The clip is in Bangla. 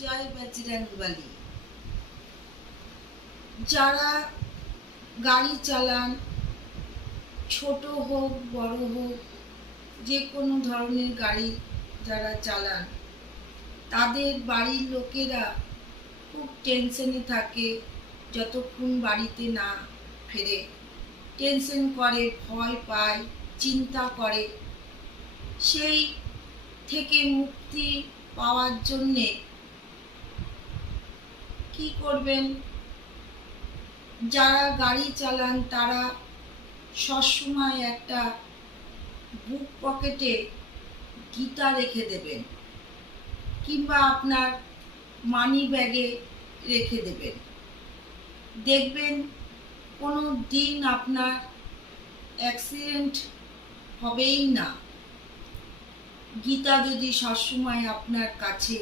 জয় বজরংবলী। যারা গাড়ি চালান, ছোট হোক বড় হোক, যে কোনো ধরনের গাড়ি যারা চালান, তাদের বাড়ির লোকেরা খুব টেনশনে থাকে যতক্ষণ বাড়িতে না ফেরে। টেনশন করে, ভয় পায়, চিন্তা করে। সেই থেকে মুক্তি পাওয়ার জন্যে কি করবেন? যারা গাড়ি চালান তারা সবসময় একটা বুক পকেটে গীতা রেখে দেবেন, কিংবা আপনার মানি ব্যাগে রেখে দেবেন। দেখবেন কোনো দিন আপনার অ্যাক্সিডেন্ট হবেই না, গীতা যদি সবসময় আপনার কাছে